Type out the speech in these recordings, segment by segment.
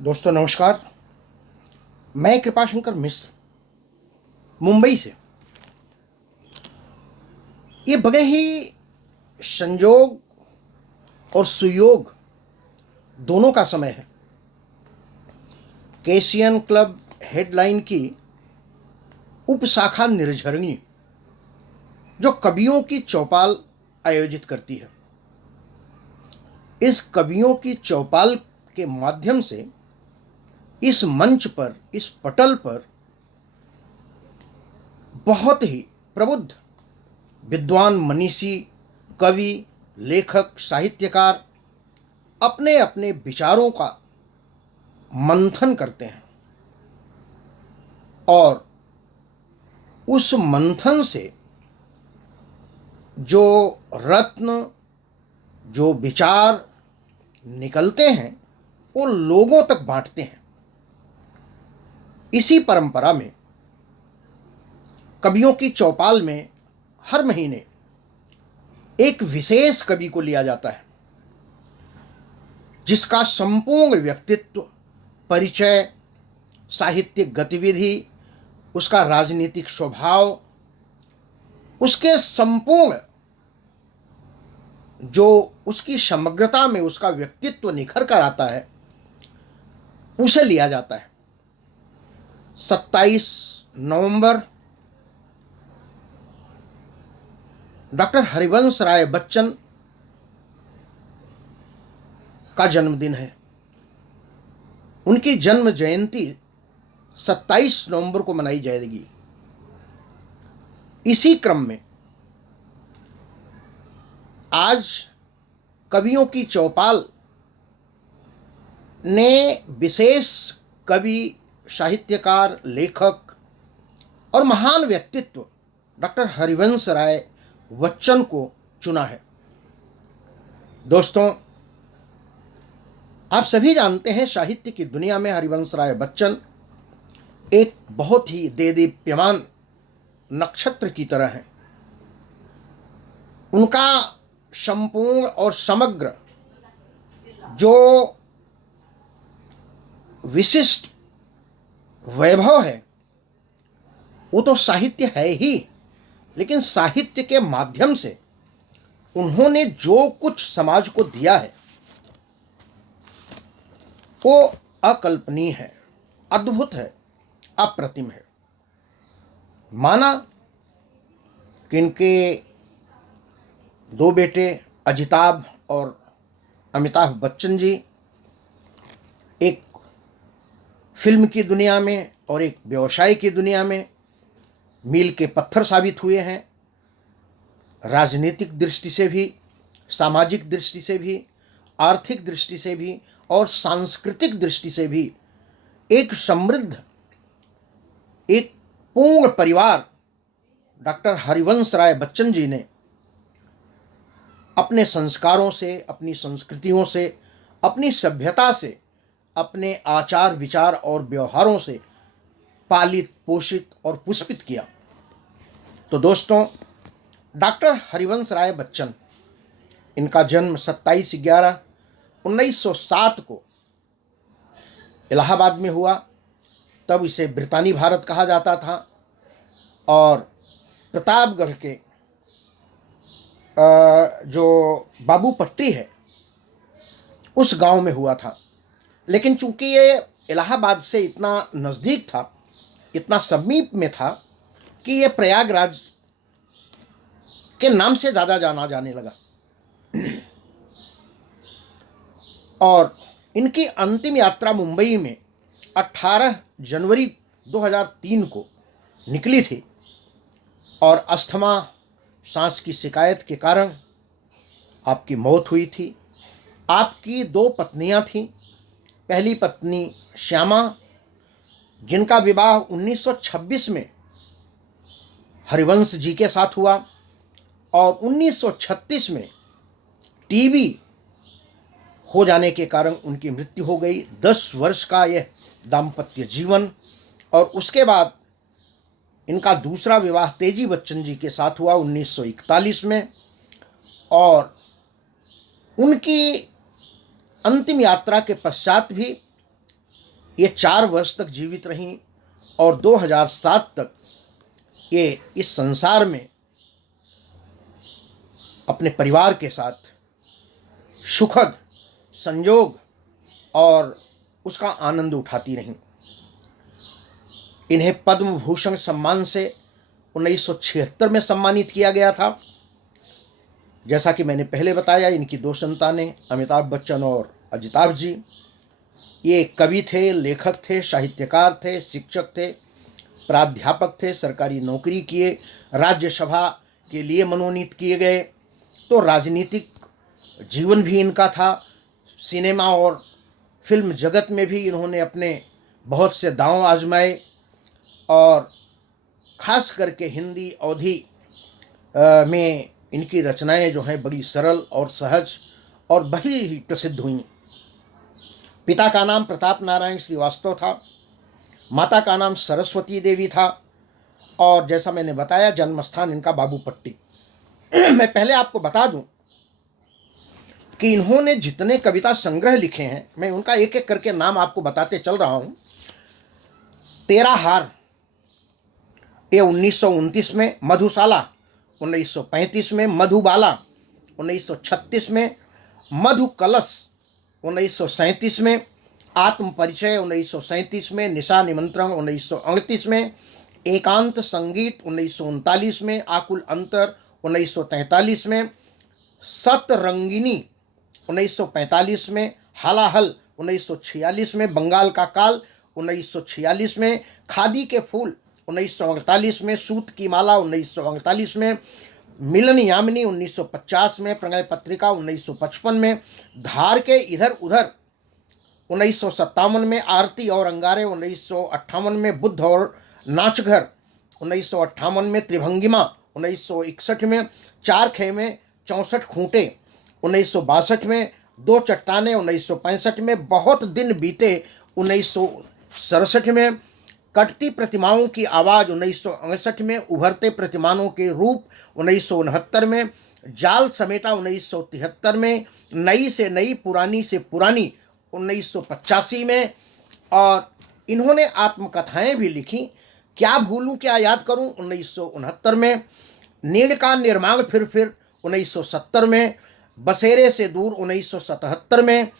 दोस्तों नमस्कार। मैं कृपाशंकर मिश्र मुंबई से। ये बड़े ही संयोग और सुयोग दोनों का समय है। केशियन क्लब हेडलाइन की उपशाखा निर्झरणी जो कवियों की चौपाल आयोजित करती है, इस कवियों की चौपाल के माध्यम से इस मंच पर, इस पटल पर बहुत ही प्रबुद्ध विद्वान मनीषी, कवि, लेखक, साहित्यकार अपने अपने विचारों का मंथन करते हैं और उस मंथन से जो रत्न, जो विचार निकलते हैं वो लोगों तक बांटते हैं। इसी परंपरा में कवियों की चौपाल में हर महीने एक विशेष कवि को लिया जाता है, जिसका संपूर्ण व्यक्तित्व, परिचय, साहित्यिक गतिविधि, उसका राजनीतिक स्वभाव, उसके संपूर्ण जो उसकी समग्रता में उसका व्यक्तित्व निखर कर आता है, उसे लिया जाता है। 27 नवंबर डॉक्टर हरिवंश राय बच्चन का जन्मदिन है। उनकी जन्म जयंती 27 नवंबर को मनाई जाएगी। इसी क्रम में आज कवियों की चौपाल ने विशेष कवि, साहित्यकार, लेखक और महान व्यक्तित्व डॉक्टर हरिवंश राय बच्चन को चुना है। दोस्तों, आप सभी जानते हैं साहित्य की दुनिया में हरिवंश राय बच्चन एक बहुत ही देदीप्यमान नक्षत्र की तरह है। उनका संपूर्ण और समग्र जो विशिष्ट वैभव है वो तो साहित्य है ही, लेकिन साहित्य के माध्यम से उन्होंने जो कुछ समाज को दिया है वो अकल्पनीय है, अद्भुत है, अप्रतिम है। माना कि इनके दो बेटे अजिताभ और अमिताभ बच्चन जी एक फिल्म की दुनिया में और एक व्यवसाय की दुनिया में मील के पत्थर साबित हुए हैं। राजनीतिक दृष्टि से भी, सामाजिक दृष्टि से भी, आर्थिक दृष्टि से भी और सांस्कृतिक दृष्टि से भी एक समृद्ध, एक पूर्ण परिवार डॉक्टर हरिवंश राय बच्चन जी ने अपने संस्कारों से, अपनी संस्कृतियों से, अपनी सभ्यता से, अपने आचार विचार और व्यवहारों से पालित, पोषित और पुष्पित किया। तो दोस्तों, डॉक्टर हरिवंश राय बच्चन, इनका जन्म 27/11/1907 को इलाहाबाद में हुआ। तब इसे ब्रितानी भारत कहा जाता था और प्रतापगढ़ के जो बाबूपट्टी है उस गांव में हुआ था। लेकिन चूंकि ये इलाहाबाद से इतना नज़दीक था, इतना समीप में था कि ये प्रयागराज के नाम से ज़्यादा जाना जाने लगा। और इनकी अंतिम यात्रा मुंबई में 18 जनवरी 2003 को निकली थी और अस्थमा, सांस की शिकायत के कारण आपकी मौत हुई थी। आपकी दो पत्नियां थीं। पहली पत्नी श्यामा, जिनका विवाह 1926 में हरिवंश जी के साथ हुआ और 1936 में टीबी हो जाने के कारण उनकी मृत्यु हो गई। 10 वर्ष का यह दाम्पत्य जीवन, और उसके बाद इनका दूसरा विवाह तेजी बच्चन जी के साथ हुआ 1941 में। और उनकी अंतिम यात्रा के पश्चात भी ये 4 वर्ष तक जीवित रहीं और 2007 तक ये इस संसार में अपने परिवार के साथ सुखद संयोग और उसका आनंद उठाती रहीं। इन्हें पद्म भूषण सम्मान से 1976 में सम्मानित किया गया था। जैसा कि मैंने पहले बताया, इनकी 2 संतानें अमिताभ बच्चन और अजिताभ जी। ये कवि थे, लेखक थे, साहित्यकार थे, शिक्षक थे, प्राध्यापक थे, सरकारी नौकरी किए, राज्यसभा के लिए मनोनीत किए गए। तो राजनीतिक जीवन भी इनका था। सिनेमा और फिल्म जगत में भी इन्होंने अपने बहुत से दांव आजमाए और ख़ास करके हिंदी अवधी में इनकी रचनाएं जो हैं बड़ी सरल और सहज और बड़ी ही प्रसिद्ध हुईं। पिता का नाम प्रताप नारायण श्रीवास्तव था, माता का नाम सरस्वती देवी था और जैसा मैंने बताया जन्म स्थान इनका बाबूपट्टी। मैं पहले आपको बता दूं कि इन्होंने जितने कविता संग्रह लिखे हैं, मैं उनका एक एक करके नाम आपको बताते चल रहा हूं। तेरा हार ये 1929 में, मधुशाला 1935 में, मधुबाला 1936 में, मधु कलश 1937 में, आत्म परिचय 1937 में, निशा निमंत्रण 1938 में, एकांत संगीत 1939 में, आकुल अंतर 1943 में, सतरंगिनी 1945 में, हालाहल 1946 में, बंगाल का काल 1946 में, खादी के फूल 1948 में, सूत की माला 1948 में, मिलन यामिनी 1950 में, प्रणय पत्रिका 1955 में, धार के इधर उधर 1957 में, आरती और अंगारे 1958 में, बुद्ध और नाचघर 1958 में, त्रिभंगिमा 1961 में, चार खेमे 64 खूंटे 1962 में, दो चट्टाने 1965 में, बहुत दिन बीते 1967 में, कटती प्रतिमाओं की आवाज़ 1968 में, उभरते प्रतिमाओं के रूप 1969 में, जाल समेटा 1973 में, नई से नई पुरानी से पुरानी 1985 में, और इन्होंने आत्मकथाएं भी लिखी। क्या भूलूं क्या याद करूं 1969 में, नील का निर्माण फिर 1970 में, बसेरे से दूर 1977 में,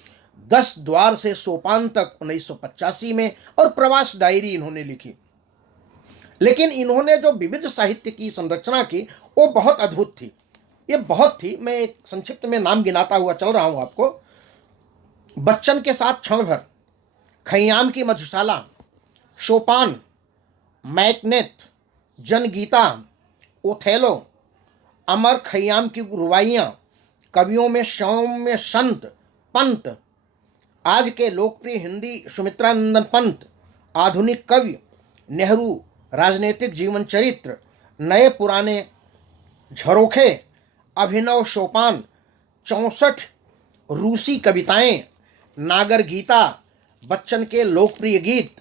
10 द्वार से सोपान तक 1985 में, और प्रवास डायरी इन्होंने लिखी। लेकिन इन्होंने जो विविध साहित्य की संरचना की वो बहुत अद्भुत थी। ये बहुत थी। मैं एक संक्षिप्त में नाम गिनाता हुआ चल रहा हूं आपको। बच्चन के साथ क्षण भर, खयाम की मधुशाला, सोपान, मैकनेत, जनगीता, ओथेलो, अमर खयाम की रुबाइयाँ, कवियों में सौम्य संत पंत, आज के लोकप्रिय हिंदी सुमित्रानंदन पंत, आधुनिक कवि नेहरू, राजनीतिक जीवन चरित्र, नए पुराने झरोखे, अभिनव सोपान, 64 रूसी कविताएं, नागर गीता, बच्चन के लोकप्रिय गीत,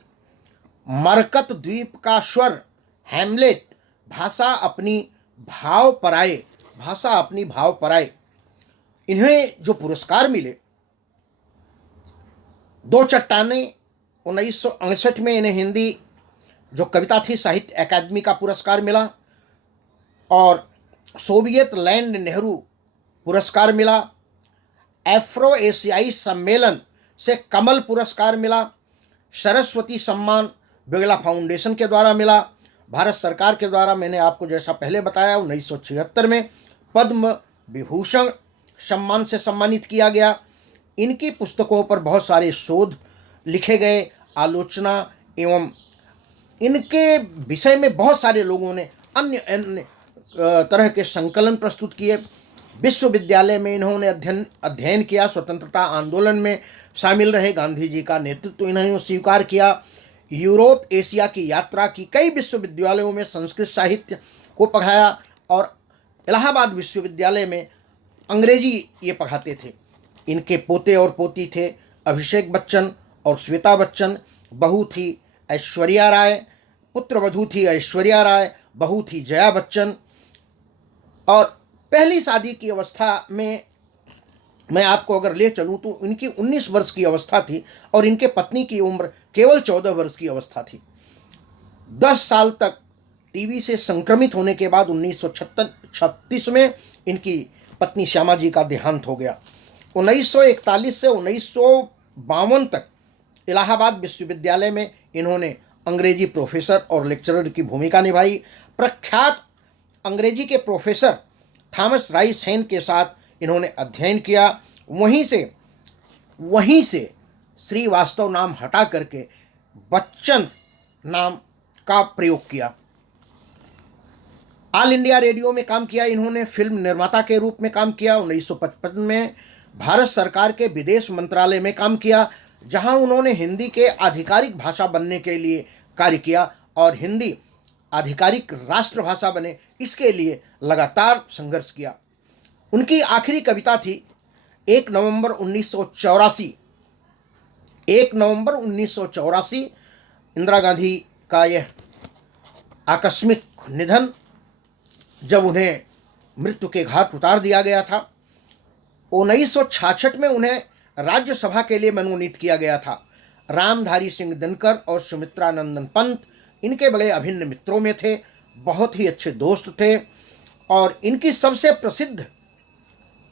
मरकत द्वीप का स्वर, हैमलेट, भाषा अपनी भाव पराए, भाषा अपनी भाव पराए। इन्हें जो पुरस्कार मिले, दो चट्टाने 1968 में इन्हें हिंदी जो कविता थी साहित्य अकादमी का पुरस्कार मिला, और सोवियत लैंड नेहरू पुरस्कार मिला, एफ्रो एशियाई सम्मेलन से कमल पुरस्कार मिला, सरस्वती सम्मान बिरला फाउंडेशन के द्वारा मिला, भारत सरकार के द्वारा मैंने आपको जैसा पहले बताया 1976 में पद्म विभूषण सम्मान से सम्मानित किया गया। इनकी पुस्तकों पर बहुत सारे शोध लिखे गए, आलोचना एवं इनके विषय में बहुत सारे लोगों ने अन्य तरह के संकलन प्रस्तुत किए। विश्वविद्यालय में इन्होंने अध्ययन किया, स्वतंत्रता आंदोलन में शामिल रहे, गांधी जी का नेतृत्व इन्होंने स्वीकार किया, यूरोप एशिया की यात्रा की, कई विश्वविद्यालयों में संस्कृत साहित्य को पढ़ाया, और इलाहाबाद विश्वविद्यालय में अंग्रेजी ये पढ़ाते थे। इनके पोते और पोती थे अभिषेक बच्चन और श्वेता बच्चन, बहू थी ऐश्वर्या राय, पुत्रवधू थी ऐश्वर्या राय, बहू थी जया बच्चन। और पहली शादी की अवस्था में मैं आपको अगर ले चलूं तो इनकी 19 वर्ष की अवस्था थी और इनके पत्नी की उम्र केवल 14 वर्ष की अवस्था थी। 10 साल तक टीबी से संक्रमित होने के बाद 1936 में इनकी पत्नी श्यामा जी का देहांत हो गया। 1941 से 1952 तक इलाहाबाद विश्वविद्यालय में इन्होंने अंग्रेजी प्रोफेसर और लेक्चरर की भूमिका निभाई। प्रख्यात अंग्रेजी के प्रोफेसर थॉमस राइस हेन के साथ इन्होंने अध्ययन किया। वहीं से श्रीवास्तव नाम हटा करके बच्चन नाम का प्रयोग किया। ऑल इंडिया रेडियो में काम किया इन्होंने। फिल्म निर्माता के रूप में काम किया। 1955 में भारत सरकार के विदेश मंत्रालय में काम किया, जहां उन्होंने हिंदी के आधिकारिक भाषा बनने के लिए कार्य किया और हिंदी आधिकारिक राष्ट्रभाषा बने, इसके लिए लगातार संघर्ष किया। उनकी आखिरी कविता थी 1 नवंबर 1984। 1 नवंबर 1984 इंदिरा गांधी का यह आकस्मिक निधन, जब उन्हें मृत्यु के घाट उतार दिया गया था। 1966 में उन्हें राज्यसभा के लिए मनोनीत किया गया था। रामधारी सिंह दिनकर और सुमित्रा नंदन पंत इनके बड़े अभिन्न मित्रों में थे, बहुत ही अच्छे दोस्त थे। और इनकी सबसे प्रसिद्ध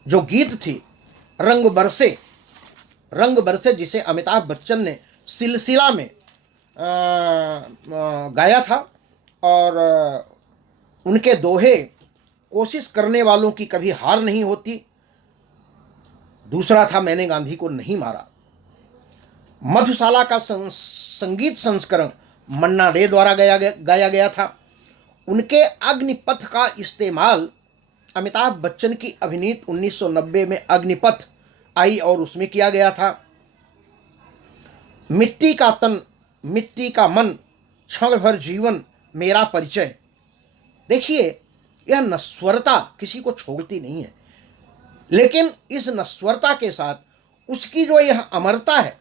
जो गीत थी रंग बरसे, जिसे अमिताभ बच्चन ने सिलसिला में गाया था। और उनके दोहे कोशिश करने वालों की कभी हार नहीं होती। दूसरा था मैंने गांधी को नहीं मारा। मधुशाला का संगीत संस्करण मन्ना डे द्वारा गाया गया था। उनके अग्निपथ का इस्तेमाल अमिताभ बच्चन की अभिनीत 1990 में अग्निपथ आई और उसमें किया गया था। मिट्टी का तन मिट्टी का मन, क्षण भर जीवन मेरा परिचय। देखिए, यह नश्वरता किसी को छोड़ती नहीं है, लेकिन इस नश्वरता के साथ उसकी जो यह अमरता है,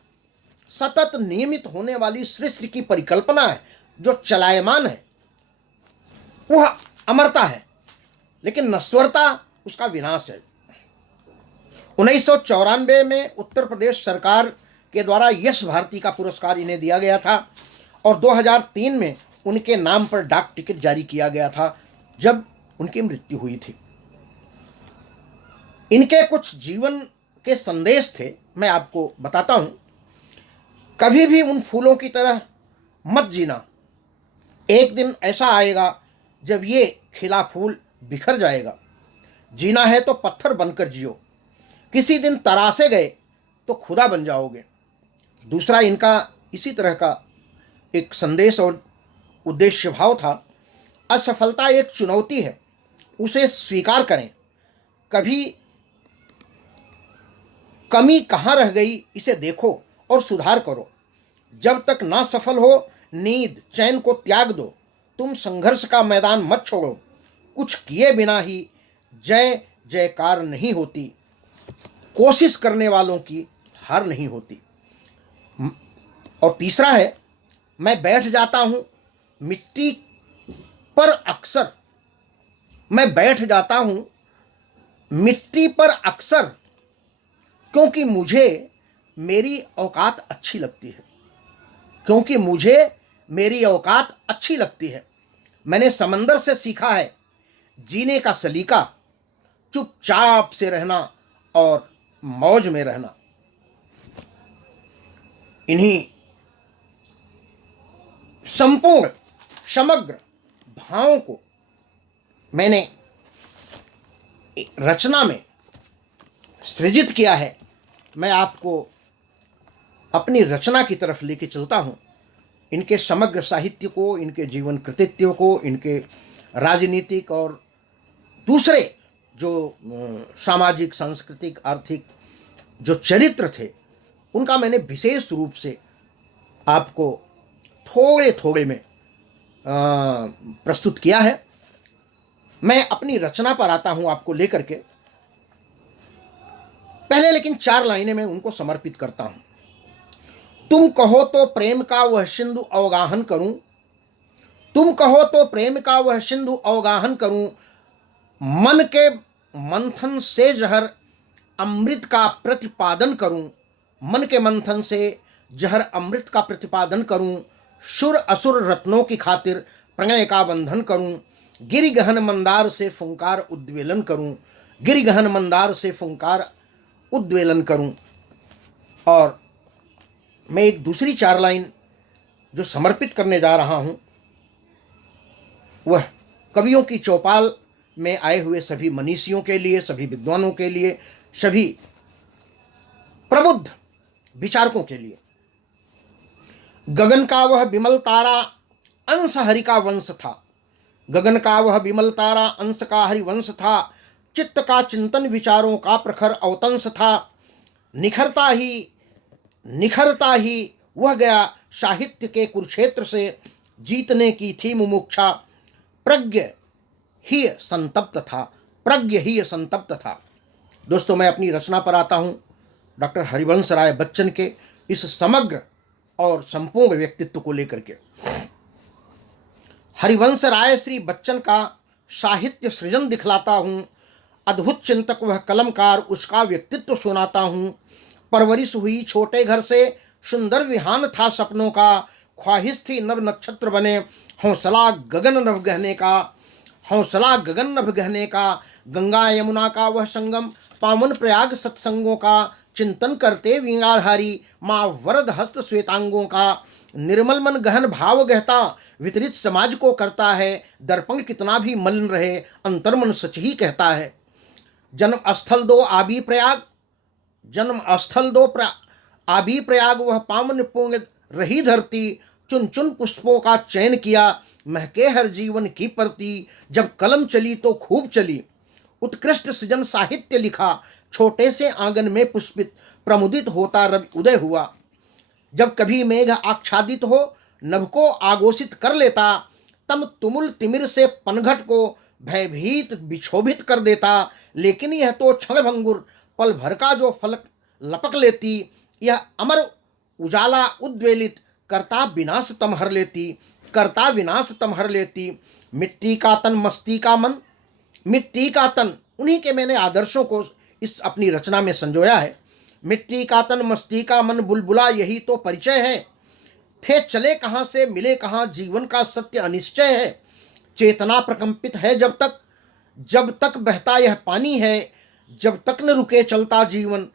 सतत नियमित होने वाली सृष्टि की परिकल्पना है, जो चलायमान है, वह अमरता है, लेकिन नश्वरता उसका विनाश है। 1994 में उत्तर प्रदेश सरकार के द्वारा यश भारती का पुरस्कार इन्हें दिया गया था और 2003 में उनके नाम पर डाक टिकट जारी किया गया था, जब उनकी मृत्यु हुई थी। इनके कुछ जीवन के संदेश थे, मैं आपको बताता हूं। कभी भी उन फूलों की तरह मत जीना, एक दिन ऐसा आएगा जब ये खिला फूल बिखर जाएगा। जीना है तो पत्थर बनकर जियो, किसी दिन तरासे गए तो खुदा बन जाओगे। दूसरा इनका इसी तरह का एक संदेश और उद्देश्य भाव था, असफलता एक चुनौती है, उसे स्वीकार करें। कभी कमी कहाँ रह गई इसे देखो और सुधार करो। जब तक ना सफल हो, नींद चैन को त्याग दो। तुम संघर्ष का मैदान मत छोड़ो, कुछ किए बिना ही जय जयकार नहीं होती। कोशिश करने वालों की हार नहीं होती। और तीसरा है, मैं बैठ जाता हूँ मिट्टी पर अक्सर, मैं बैठ जाता हूँ मिट्टी पर अक्सर, क्योंकि मुझे मेरी औकात अच्छी लगती है। क्योंकि मुझे मेरी औकात अच्छी लगती है। मैंने समंदर से सीखा है जीने का सलीका, चुपचाप से रहना और मौज में रहना। इन्हीं संपूर्ण समग्र भावों को मैंने रचना में सृजित किया है। मैं आपको अपनी रचना की तरफ लेके चलता हूँ। इनके समग्र साहित्य को, इनके जीवन कृतित्व को, इनके राजनीतिक और दूसरे जो सामाजिक, सांस्कृतिक, आर्थिक जो चरित्र थे, उनका मैंने विशेष रूप से आपको थोड़े थोड़े में प्रस्तुत किया है। मैं अपनी रचना पर आता हूं आपको लेकर के। पहले लेकिन 4 लाइनें मैं उनको समर्पित करता हूं। तुम कहो तो प्रेम का वह सिंधु अवगाहन करूं, तुम कहो तो प्रेम का वह सिंधु अवगाहन करूं, मन के मंथन से जहर अमृत का प्रतिपादन करूं, मन के मंथन से जहर अमृत का प्रतिपादन करूं, शुर असुर रत्नों की खातिर प्रणय का बंधन करूं, गिरि गहन मंदार से फुंकार उद्वेलन करूं, गिरि गहन मंदार से फुंकार उद्वेलन करूं। और मैं एक दूसरी 4 लाइन जो समर्पित करने जा रहा हूं, वह कवियों की चौपाल में आए हुए सभी मनीषियों के लिए, सभी विद्वानों के लिए, सभी प्रबुद्ध विचारकों के लिए। गगन का वह विमल तारा अंश हरि का वंश था, गगन का वह विमल तारा अंश का हरि वंश था, चित्त का चिंतन विचारों का प्रखर अवतंस था, निखरता ही वह गया साहित्य के कुरुक्षेत्र से, जीतने की थी मुमुक्षा, प्रज्ञ ही संतप्त था, प्रज्ञ ही संतप्त था। दोस्तों, मैं अपनी रचना पर आता हूँ। डॉक्टर हरिवंश राय बच्चन के इस समग्र और संपूर्ण व्यक्तित्व को लेकर के। हरिवंश राय श्री बच्चन का साहित्य सृजन दिखलाता हूँ, अद्भुत चिंतक वह कलमकार उसका व्यक्तित्व सुनाता हूँ। परवरिश हुई छोटे घर से, सुंदर विहान था सपनों का, ख्वाहिश थी नव नक्षत्र बने, हौसला गगन नभ गहने का, हौसला गगन नभ गहने का, गंगा यमुना का वह संगम, पावन प्रयाग सत्संगों का, चिंतन करते वीणाधारी माँ वरद हस्त श्वेतांगों का, निर्मल मन गहन भाव गहता, वितरित समाज को करता है, दर्पण कितना भी मलिन रहे, अंतर्मन सच ही कहता है। जन्म स्थल दो आबी प्रयाग, जन्म स्थल दो आबी प्रयाग, वह पावन पूर्ण रही धरती, चुन चुन पुष्पों का चयन किया, महके हर जीवन की परती, जब कलम चली तो खूब चली, उत्कृष्ट सृजन साहित्य लिखा, छोटे से आंगन में पुष्पित प्रमुदित होता रवि उदय हुआ, जब कभी मेघ आच्छादित हो नभ को आगोषित कर लेता, तम तुमुल तिमिर से पनघट को भयभीत विक्षोभित कर देता, लेकिन यह तो क्षणभंगुर पल भर का जो फलक लपक लेती, यह अमर उजाला उद्वेलित करता विनाश तम हर लेती, करता विनाश तम हर लेती। मिट्टी का तन मस्ती का मन, मिट्टी का तन, उन्हीं के मैंने आदर्शों को इस अपनी रचना में संजोया है। मिट्टी का तन मस्ती का मन बुलबुला यही तो परिचय है, थे चले कहाँ से मिले कहाँ, जीवन का सत्य अनिश्चय है। चेतना प्रकंपित है जब तक बहता यह पानी है, जब तक न रुके चलता जीवन,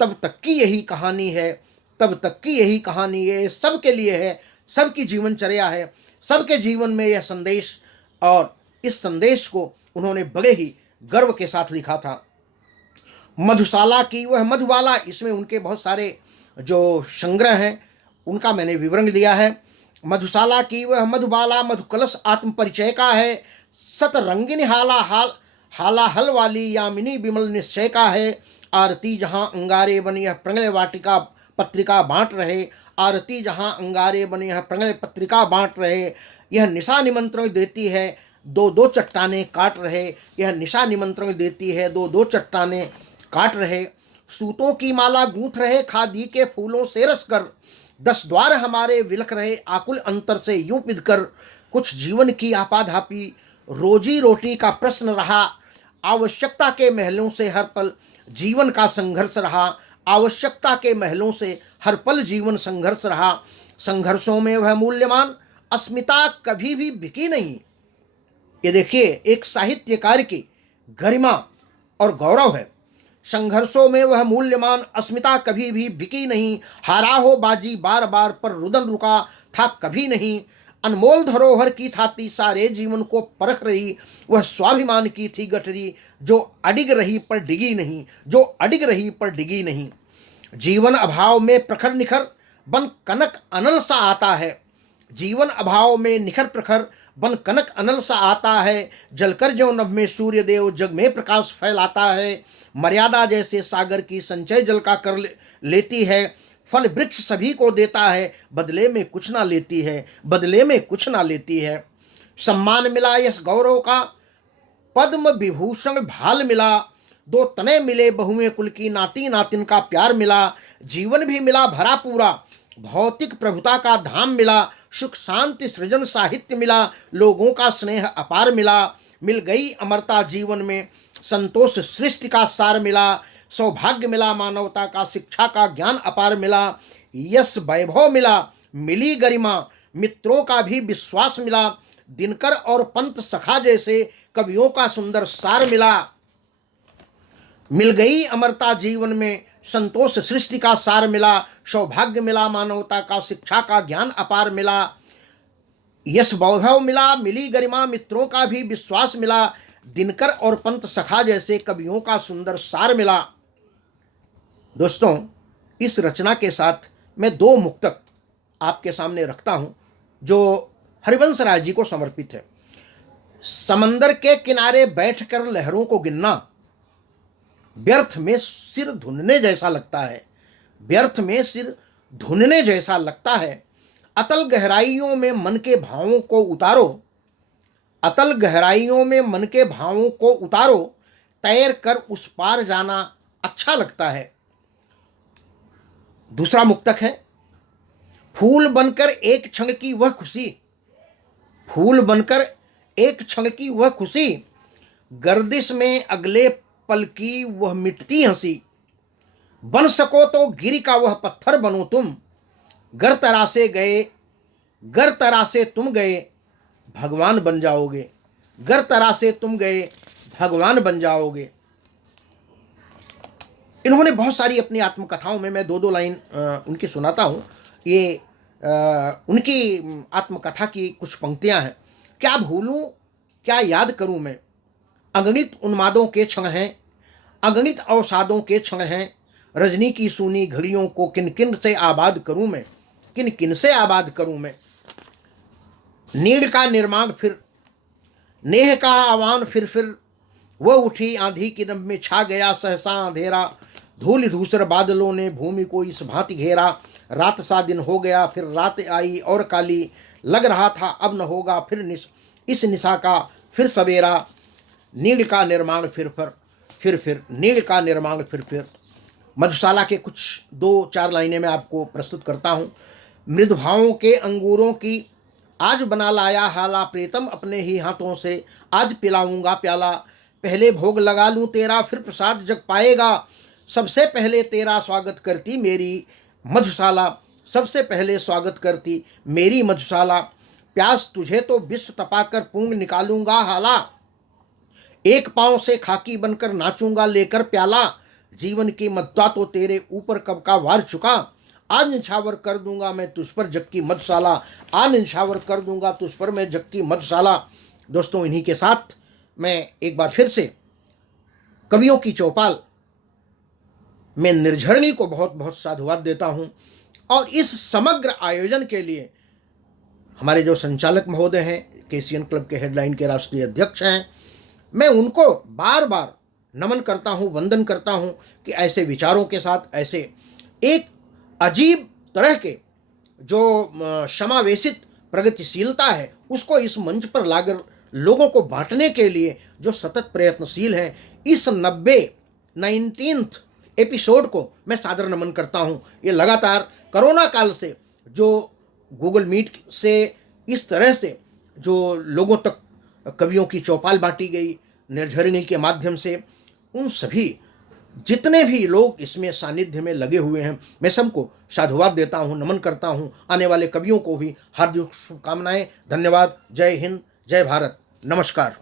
तब तक की यही कहानी है, तब तक की यही कहानी है। सबके लिए है, सबकी जीवनचर्या है, सबके जीवन में यह संदेश, और इस संदेश को उन्होंने बड़े ही गर्व के साथ लिखा था। मधुशाला की वह मधुबाला, इसमें उनके बहुत सारे जो संग्रह हैं उनका मैंने विवरण दिया है। मधुशाला की वह मधुबाला, मधुकलश आत्म परिचय का है, सतरंगिनी हाला हल वाली यामिनी विमल निश्चय का है। आरती जहाँ अंगारे बनी यह प्रणय वाटिका पत्रिका बांट रहे, आरती जहाँ अंगारे बनी यह प्रणय पत्रिका बांट रहे, यह निशा निमंत्रण देती है, दो दो चट्टाने काट रहे, यह निशा निमंत्रण देती है, दो दो चट्टाने काट रहे। सूतों की माला गूंथ रहे, खादी के फूलों से रस कर, 10 द्वार हमारे विलख रहे, आकुल अंतर से यूं पिद कर। कुछ जीवन की आपाधापी, रोजी रोटी का प्रश्न रहा, आवश्यकता के महलों से हर पल जीवन का संघर्ष रहा, आवश्यकता के महलों से हर पल जीवन संघर्ष रहा। संघर्षों में वह मूल्यमान अस्मिता कभी भी बिकी नहीं। ये देखिए, एक साहित्यकार की गरिमा और गौरव है। संघर्षों में वह मूल्यमान अस्मिता कभी भी बिकी नहीं, हारा हो बाजी बार बार पर रुदन रुका था कभी नहीं। अनमोल धरोहर की थाती सारे जीवन को परख रही, वह स्वाभिमान की थी गठरी, जो अडिग रही पर डिगी नहीं, जो अडिग रही पर डिगी नहीं। जीवन अभाव में प्रखर निखर बन कनक अनल सा आता है, जीवन अभाव में निखर प्रखर बन कनक अनल सा आता है। जलकर ज्यों नभ में सूर्य देव जग में प्रकाश फैलाता है, मर्यादा जैसे सागर की संचय जल का कर लेती है। फल वृक्ष सभी को देता है, बदले में कुछ ना लेती है, बदले में कुछ ना लेती है। सम्मान मिला यश गौरव का, पद्म विभूषण भाल मिला, 2 तने मिले बहुएं कुल की, नाती नातिन का प्यार मिला। जीवन भी मिला भरा पूरा, भौतिक प्रभुता का धाम मिला। सुख शांति सृजन साहित्य मिला, लोगों का स्नेह अपार मिला। मिल गई अमरता जीवन में, संतोष सृष्टि का सार मिला। सौभाग्य मिला मानवता का, शिक्षा का ज्ञान अपार मिला, यश वैभव मिला, मिली गरिमा, मित्रों का भी विश्वास मिला, दिनकर और पंत सखा जैसे कवियों का सुंदर सार मिला, मिल गई अमरता जीवन में, संतोष सृष्टि का सार मिला, सौभाग्य मिला मानवता का, शिक्षा का ज्ञान अपार मिला, यश वैभव मिला, मिली गरिमा, मित्रों का भी विश्वास मिला, दिनकर और पंत सखा जैसे कवियों का सुंदर सार मिला। दोस्तों, इस रचना के साथ मैं 2 मुक्तक आपके सामने रखता हूं जो हरिवंश राय जी को समर्पित है। समंदर के किनारे बैठकर लहरों को गिनना व्यर्थ में सिर धुनने जैसा लगता है, व्यर्थ में सिर धुनने जैसा लगता है। अतल गहराइयों में मन के भावों को उतारो, अतल गहराइयों में मन के भावों को उतारो, तैर कर उस पार जाना अच्छा लगता है। दूसरा मुक्तक है, फूल बनकर एक क्षण की वह खुशी, फूल बनकर एक क्षण की वह खुशी, गर्दिश में अगले पल की वह मिटती हंसी, बन सको तो गिरी का वह पत्थर बनो तुम, गर तरासे गए, गर तरासे तुम गए भगवान बन जाओगे, गर तरासे तुम गए भगवान बन जाओगे। इन्होंने बहुत सारी अपनी आत्मकथाओं में, मैं 2-2 लाइन उनकी सुनाता हूँ। ये उनकी आत्मकथा की कुछ पंक्तियाँ हैं। क्या भूलूं क्या याद करूं मैं, अगणित उन्मादों के क्षण हैं, अगणित अवसादों के क्षण हैं, रजनी की सूनी घड़ियों को किन किन से आबाद करूं मैं, किन किन से आबाद करूं मैं। नीड़ का निर्माण फिर, नेह का आह्वान फिर वह उठी आंधी की नभ में छा गया सहसा अंधेरा, धूल धूसर बादलों ने भूमि को इस भांति घेरा, रात सा दिन हो गया फिर रात आई और काली, लग रहा था अब न होगा फिर इस निशा का फिर सवेरा, नीड़ का निर्माण फिर नीड़ का निर्माण फिर। मधुशाला के कुछ 2-4 लाइनें मैं आपको प्रस्तुत करता हूँ। मृदुभावों के अंगूरों की आज बना लाया हाला, प्रीतम अपने ही हाथों से आज पिलाऊंगा प्याला, पहले भोग लगा लूँ तेरा फिर प्रसाद जग पाएगा, सबसे पहले तेरा स्वागत करती मेरी मधुशाला, सबसे पहले स्वागत करती मेरी मधुशाला, प्यास तुझे तो विश्व तपाकर पूंग निकालूंगा हाला, एक पांव से खाकी बनकर नाचूंगा लेकर प्याला, जीवन की मत्ता तो तेरे ऊपर कब का वार चुका, आज निछावर कर दूंगा मैं तुझ पर जग की मधुशाला, आज निछावर कर दूंगा तुझ पर मैं जग की मधुशाला। दोस्तों, इन्हीं के साथ मैं एक बार फिर से कवियों की चौपाल में निर्झरणी को बहुत बहुत साधुवाद देता हूं। और इस समग्र आयोजन के लिए हमारे जो संचालक महोदय हैं, केसीएन क्लब के हेडलाइन के राष्ट्रीय अध्यक्ष हैं, मैं उनको बार बार नमन करता हूं, वंदन करता हूं कि ऐसे विचारों के साथ, ऐसे एक अजीब तरह के जो समावेशित प्रगतिशीलता है उसको इस मंच पर लाकर लोगों को बांटने के लिए जो सतत प्रयत्नशील हैं, इस 19th एपिसोड को मैं सादर नमन करता हूं। ये लगातार कोरोना काल से जो गूगल मीट से इस तरह से जो लोगों तक कवियों की चौपाल बांटी गई निर्झरणी के माध्यम से, उन सभी जितने भी लोग इसमें सानिध्य में लगे हुए हैं, मैं सबको साधुवाद देता हूं, नमन करता हूं। आने वाले कवियों को भी हार्दिक शुभकामनाएं। धन्यवाद। जय हिंद, जय भारत, नमस्कार।